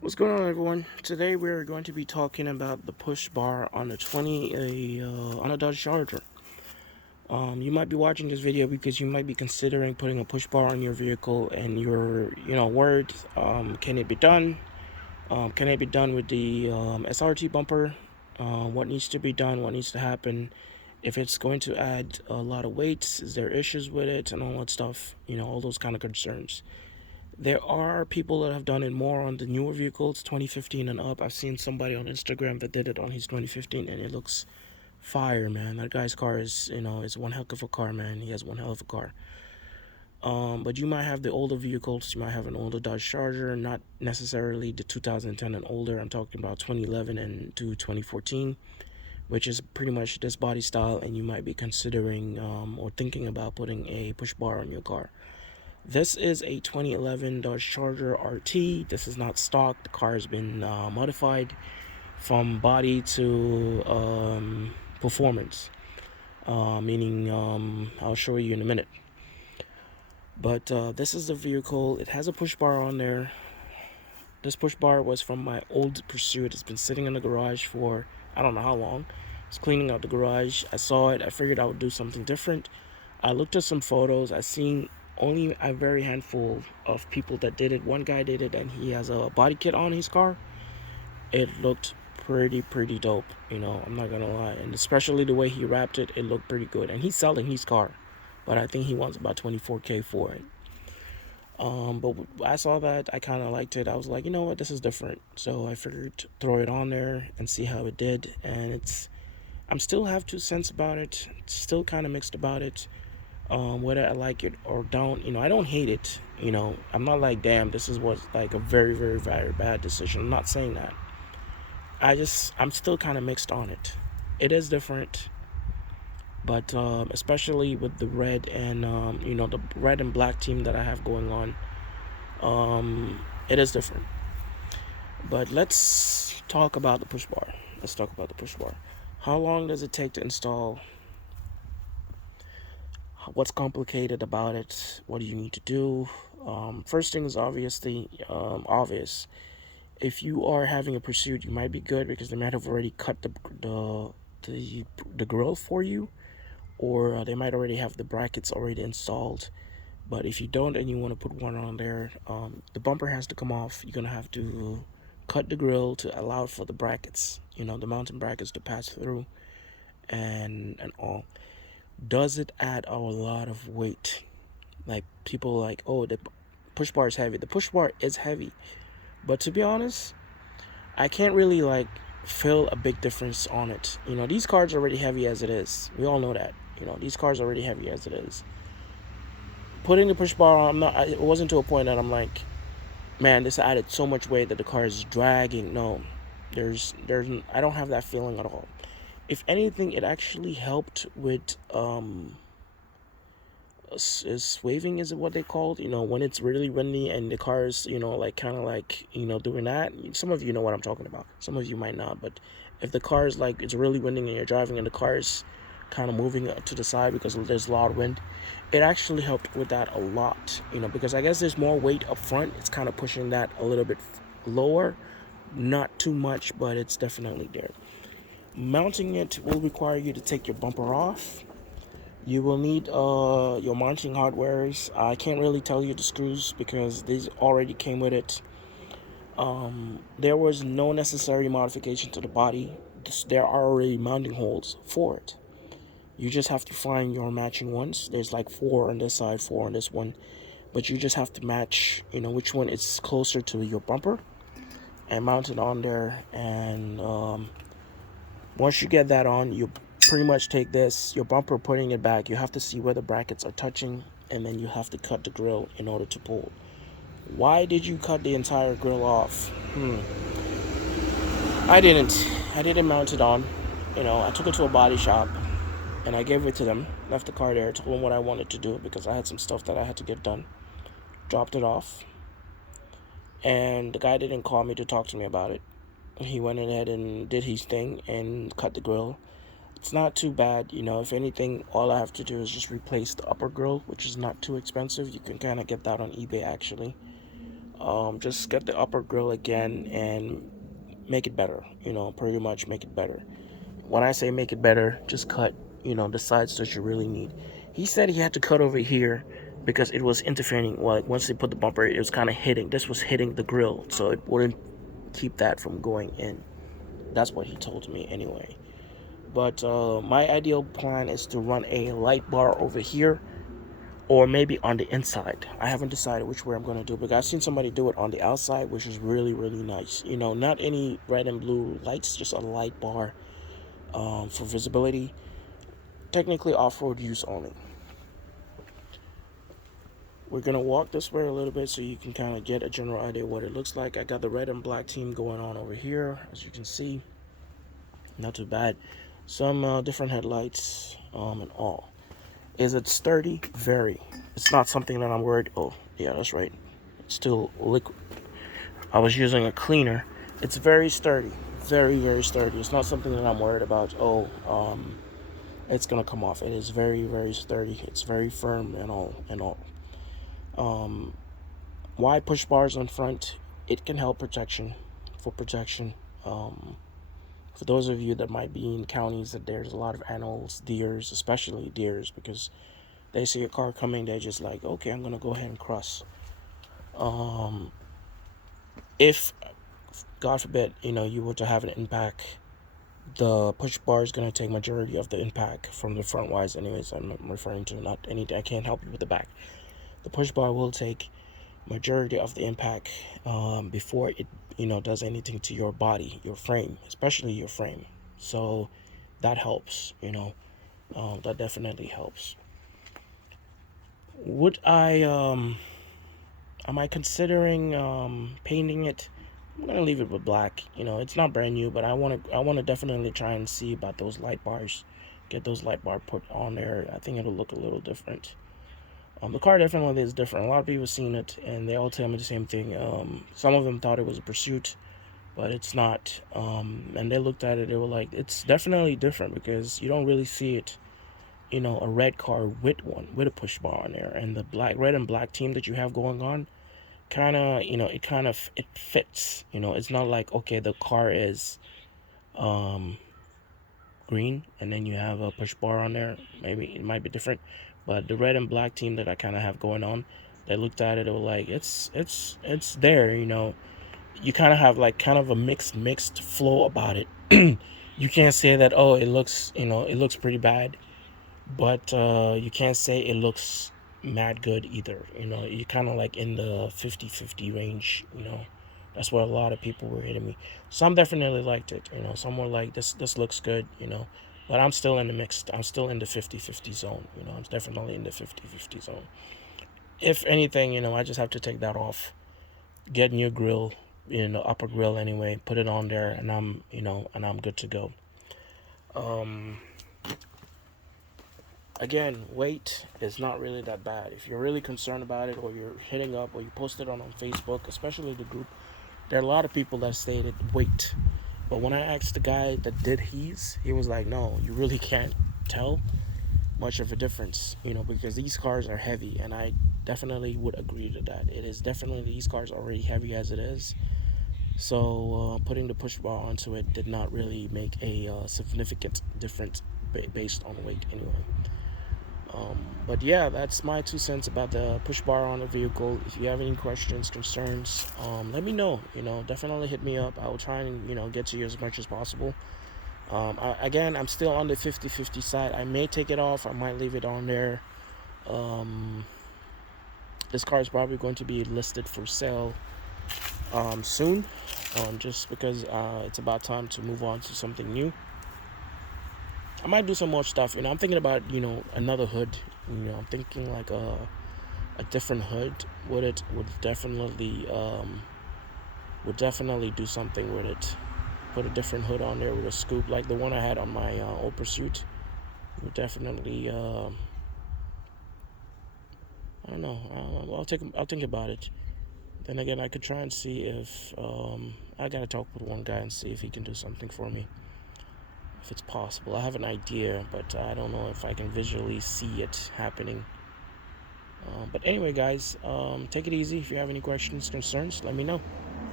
What's going on, everyone? Today we're going to be talking about the push bar on the on a Dodge Charger. You might be watching this video because you might be considering putting a push bar on your vehicle, and you're worried. Can it be done? Can it be done with the SRT bumper? What needs to be done? What needs to happen? If it's going to add a lot of weight, is there issues with it, and all that stuff? All those kind of concerns. There are people that have done it more on the newer vehicles, 2015 and up. I've seen somebody on Instagram that did it on his 2015, and it looks fire, man. That guy's car is one heck of a car, man. He has one hell of a car. But you might have the older vehicles. You might have an older Dodge Charger, not necessarily the 2010 and older. I'm talking about 2011 and to 2014, which is pretty much this body style, and you might be considering or thinking about putting a push bar on your car. This is a 2011 Dodge Charger RT. This is not stock. The car has been modified from body to performance, meaning I'll show you in a minute. But this is the vehicle. It has a push bar on there. This push bar was from my old Pursuit. It's been sitting in the garage for I don't know how long. I was cleaning out the garage. I saw it. I figured I would do something different. I looked at some photos. I seen only a very handful of people that did it. One guy did it, and he has a body kit on his car. It looked pretty dope. I'm not gonna lie, and especially the way he wrapped it, it looked pretty good. And he's selling his car, but I think he wants about 24K for it. But I saw that, I kind of liked it. I was like, you know what, this is different. So I figured to throw it on there and see how it did. And I'm still have 2 cents about it. Still kind of mixed about it. Whether I like it or don't, I don't hate it. I'm not like, damn, this is what's like a very bad decision. I'm not saying that. I'm still kind of mixed on it. It is different, but especially with the red and the red and black team that I have going on, it is different. But let's talk about the push bar. Let's talk about the push bar. How long does it take to install? What's complicated about it? What do you need to do? First thing is obviously obvious. If you are having a Pursuit, you might be good because they might have already cut the grill for you, or they might already have the brackets already installed. But if you don't and you want to put one on there, the bumper has to come off. You're gonna have to cut the grill to allow for the brackets, the mounting brackets to pass through, and all. Does it add a lot of weight? Like, people are like, oh, the push bar is heavy. The push bar is heavy, but to be honest, I can't really like feel a big difference on it. These cars are already heavy as it is. We all know that. These cars are already heavy as it is. Putting the push bar on, it wasn't to a point that I'm like, man, this added so much weight that the car is dragging. No, I don't have that feeling at all. If anything, it actually helped with is waving, is it what they called, when it's really windy and the cars, like kind of like, doing that. Some of you know what I'm talking about, some of you might not. But if the car is like, it's really windy and you're driving and the car is kind of moving to the side because there's loud wind, it actually helped with that a lot, because I guess there's more weight up front. It's kind of pushing that a little bit lower, not too much, but it's definitely there. Mounting it will require you to take your bumper off. You will need your mounting hardwares. I can't really tell you the screws because these already came with it. There was no necessary modification to the body. There are already mounting holes for it. You just have to find your matching ones. There's like 4 on this side, 4 on this one, but you just have to match, which one is closer to your bumper, and mount it on there. And once you get that on, you pretty much take your bumper, putting it back. You have to see where the brackets are touching, and then you have to cut the grill in order to pull. Why did you cut the entire grill off? I didn't. I didn't mount it on. I took it to a body shop and I gave it to them. Left the car there, told them what I wanted to do because I had some stuff that I had to get done. Dropped it off, and the guy didn't call me to talk to me about it. He went ahead and did his thing and cut the grill. It's not too bad, if anything, all I have to do is just replace the upper grill, which is not too expensive. You can kind of get that on eBay, actually. Just get the upper grill again and make it better. Pretty much make it better. When I say make it better, just cut, the sides that you really need. He said he had to cut over here because it was interfering. Well, once they put the bumper, it was kind of hitting. This was hitting the grill, so it wouldn't keep that from going in. That's what he told me anyway. But my ideal plan is to run a light bar over here, or maybe on the inside. I haven't decided which way I'm going to do, but I've seen somebody do it on the outside, which is really, really nice. Not any red and blue lights, just a light bar for visibility. Technically off-road use only. We're going to walk this way a little bit so you can kind of get a general idea what it looks like. I got the red and black team going on over here, as you can see. Not too bad. Some different headlights and all. Is it sturdy? Very. It's not something that I'm worried. Oh, yeah, that's right. It's still liquid. I was using a cleaner. It's very sturdy. Very, very sturdy. It's not something that I'm worried about. It's gonna come off. It is very, very sturdy. It's very firm and all. Why push bars on front? It can help protection. For those of you that might be in counties that there's a lot of animals, deers, especially deers, because they see a car coming, they just like, okay, I'm gonna go ahead and cross. If God forbid, you were to have an impact, the push bar is gonna take majority of the impact from the front wise. Anyways, I'm referring to not anything. I can't help you with the back. The push bar will take majority of the impact before it does anything to your body, your frame, especially your frame. So that helps. That definitely helps. Would I am I considering painting it? I'm gonna leave it with black. It's not brand new, but I want to definitely try and see about those light bars. Get those light bar put on there. I think it'll look a little different. The car definitely is different. A lot of people have seen it, and they all tell me the same thing. Some of them thought it was a Pursuit, but it's not. And they looked at it, they were like, it's definitely different because you don't really see it, a red car with a push bar on there. And the red and black team that you have going on, it fits. It's not like, okay, the car is green and then you have a push bar on there. Maybe it might be different. But the red and black team that I kind of have going on, they looked at it, they were like, it's there, You kind of have like kind of a mixed flow about it. You can't say that, oh, it looks pretty bad, but you can't say it looks mad good either. You kind of like in the 50-50 range. That's what a lot of people were hitting me. Some definitely liked it. Some were like, this looks good. But I'm still in the mixed. I'm still in the 50-50 zone. I'm definitely in the 50-50 zone. If anything, I just have to take that off, get new grill, upper grill anyway, put it on there, and I'm good to go. Again, weight is not really that bad. If you're really concerned about it, or you're hitting up, or you post it on Facebook, especially the group, there are a lot of people that stated weight. But when I asked the guy that did his, he was like, no, you really can't tell much of a difference, because these cars are heavy, and I definitely would agree to that. It is definitely, these cars are already heavy as it is. So putting the push bar onto it did not really make a significant difference based on weight anyway. But yeah, that's my 2 cents about the push bar on the vehicle. If you have any questions, concerns, let me know. Definitely hit me up. I will try and get to you as much as possible. Again, I'm still on the 50-50 side. I may take it off. I might leave it on there. This car is probably going to be listed for sale soon, just because it's about time to move on to something new. I might do some more stuff. I'm thinking about another hood. I'm thinking like a different hood with it would definitely do something with it. Put a different hood on there with a scoop like the one I had on my old Pursuit. Would definitely I don't know. I'll think about it. Then again, I could try and see if I gotta talk with one guy and see if he can do something for me. If it's possible. I have an idea, but I don't know if I can visually see it happening. But anyway, guys, take it easy. If you have any questions, concerns, let me know.